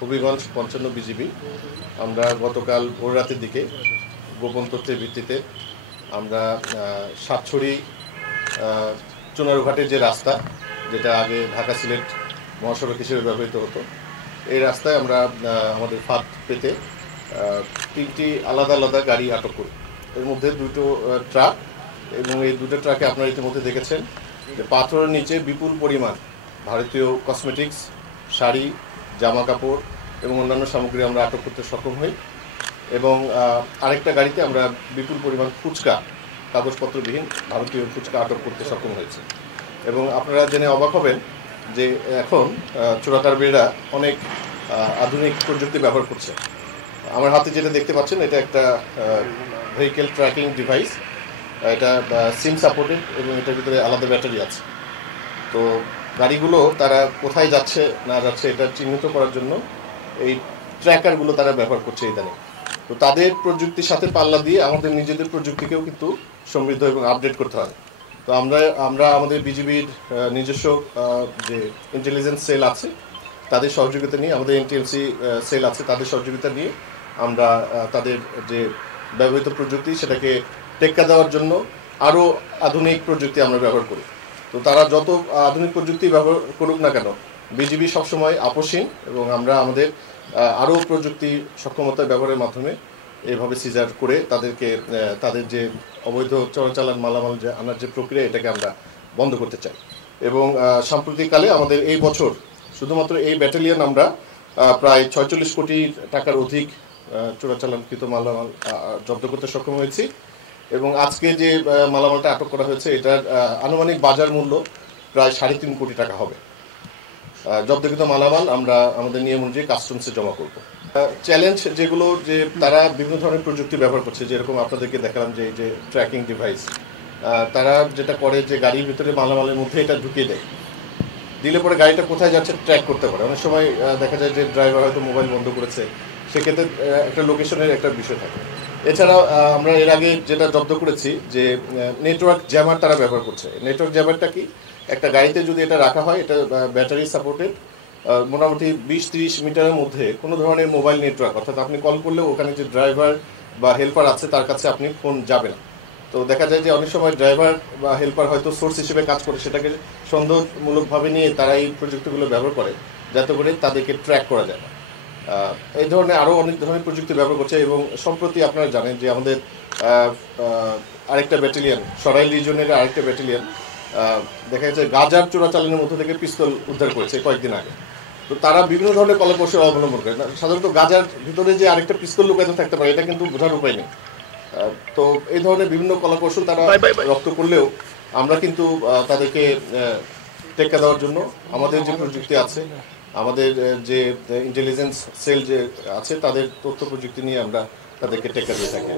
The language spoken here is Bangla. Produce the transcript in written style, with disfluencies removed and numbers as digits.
হবিগঞ্জ 55 বিজিবি আমরা গতকাল ভোর রাতের দিকে গোপন তথ্যের ভিত্তিতে আমরা সাতছড়ি চুনারুঘাটের যে রাস্তা, যেটা আগে ঢাকা সিলেট মহাসড়ক হিসেবে ব্যবহৃত হতো, এই রাস্তায় আমরা আমাদের ফাঁদ পেতে তিনটি আলাদা আলাদা গাড়ি আটক করি। এর মধ্যে দুটো ট্রাক, এবং এই দুটো ট্রাকে আপনারা ইতিমধ্যে দেখেছেন যে পাথরের নিচে বিপুল পরিমাণ ভারতীয় কসমেটিক্স, শাড়ি, জামা কাপড় এবং অন্যান্য সামগ্রী আমরা আটক করতে সক্ষম হই। এবং আরেকটা গাড়িতে আমরা বিপুল পরিমাণ ফুচকা, কাগজপত্রবিহীন ভারতীয় ফুচকা আটক করতে সক্ষম হয়েছে। এবং আপনারা জেনে অবাক হবেন যে এখন চোরাকারবারিরা অনেক আধুনিক প্রযুক্তি ব্যবহার করছে। আমার হাতে যেটা দেখতে পাচ্ছেন, এটা একটা ভেহিকেল ট্র্যাকিং ডিভাইস। এটা সিম সাপোর্টেড এবং এটার ভিতরে আলাদা ব্যাটারি আছে। তো গাড়িগুলো তারা কোথায় যাচ্ছে না যাচ্ছে এটা চিহ্নিত করার জন্য এই ট্র্যাকারগুলো তারা ব্যবহার করছে ইদানিং। তো তাদের প্রযুক্তির সাথে পাল্লা দিয়ে আমাদের নিজেদের প্রযুক্তিকেও কিন্তু সমৃদ্ধ এবং আপডেট করতে হয়। তো আমরা আমাদের বিজিবির নিজস্ব যে ইন্টেলিজেন্স সেল আছে তাদের সহযোগিতা নিয়ে, আমাদের এনটিএমসি সেল আছে তাদের সহযোগিতা নিয়ে আমরা তাদের যে ব্যবহৃত প্রযুক্তি সেটাকে টেক্কা দেওয়ার জন্য আরও আধুনিক প্রযুক্তি আমরা ব্যবহার করি। তো তারা যত আধুনিক প্রযুক্তি ব্যবহার করুক না কেন, বিজিবি সবসময় আপোষহীন, এবং আমরা আমাদের আরও প্রযুক্তি সক্ষমতা ব্যবহারের মাধ্যমে এভাবে সিজার করে তাদেরকে তাদের যে অবৈধ চোরাচালান মালামাল যে আনার যে প্রক্রিয়া, এটাকে আমরা বন্ধ করতে চাই। এবং সাম্প্রতিককালে আমাদের এই বছর শুধুমাত্র এই ব্যাটালিয়ন আমরা প্রায় 46 কোটি টাকার অধিক চোরাচালানকৃত মালামাল জব্দ করতে সক্ষম হয়েছি। এবং আজকে যে মালামালটা আটক করা হয়েছে, এটার আনুমানিক বাজার মূল্য প্রায় 3.5 কোটি টাকা হবে। জব্দকৃত মালামাল আমরা আমাদের নিয়ম অনুযায়ী কাস্টমসে জমা করব। চ্যালেঞ্জ যেগুলো, যে তারা বিভিন্ন ধরনের প্রযুক্তি ব্যবহার করছে, যেরকম আপনাদেরকে দেখালাম যে এই যে ট্র্যাকিং ডিভাইস, তারা যেটা করে যে গাড়ির ভিতরে মালামালের মধ্যে এটা ঢুকিয়ে দেয়, দিলে পরে গাড়িটা কোথায় যাচ্ছে ট্র্যাক করতে পারে। অনেক সময় দেখা যায় যে ড্রাইভার হয়তো মোবাইল বন্ধ করেছে, সেক্ষেত্রে একটা লোকেশনের একটা বিষয় থাকে। এছাড়াও আমরা এর আগে যেটা জব্দ করেছি যে নেটওয়ার্ক জ্যামার তারা ব্যবহার করছে। নেটওয়ার্ক জ্যামারটা কি, একটা গাড়িতে যদি এটা রাখা হয়, এটা ব্যাটারি সাপোর্টেড, মোটামুটি 20-30 মিটারের মধ্যে কোনো ধরনের মোবাইল নেটওয়ার্ক, অর্থাৎ আপনি কল করলেও ওখানে যে ড্রাইভার বা হেল্পার আছে তার কাছে আপনি ফোন যাবে না। তো দেখা যায় যে অনেক সময় ড্রাইভার বা হেল্পার হয়তো সোর্স হিসেবে কাজ করে, সেটাকে সন্দেহমূলকভাবে নিয়ে তারা এই প্রযুক্তিগুলো ব্যবহার করে যাতে করে তাদেরকে ট্র্যাক করা যায় না। এই ধরনের আরও অনেক ধরনের প্রযুক্তি ব্যবহার করছে। এবং সম্প্রতি আপনারা জানেন যে আমাদের আরেকটা ব্যাটালিয়ন, সরাইল রিজনের আরেকটা ব্যাটালিয়ন দেখা যাচ্ছে গাজার চোরাচালানের মধ্যে থেকে পিস্তল উদ্ধার করেছে কয়েকদিন আগে। তো তারা বিভিন্ন ধরনের কলাকৌশল অবলম্বন করে। সাধারণত গাজার ভিতরে যে আরেকটা পিস্তল লুকায়িত থাকতে পারে, এটা কিন্তু বোঝার উপায় নেই। তো এই ধরনের বিভিন্ন কলাকৌশল তারা রপ্ত করলেও আমরা কিন্তু তাদেরকে টেক্কা দেওয়ার জন্য আমাদের যে প্রযুক্তি আছে, আমাদের যে ইন্টেলিজেন্স সেল যে আছে, তাদের তথ্য প্রযুক্তি নিয়ে আমরা তাদেরকে টেক্কা দিয়ে থাকি।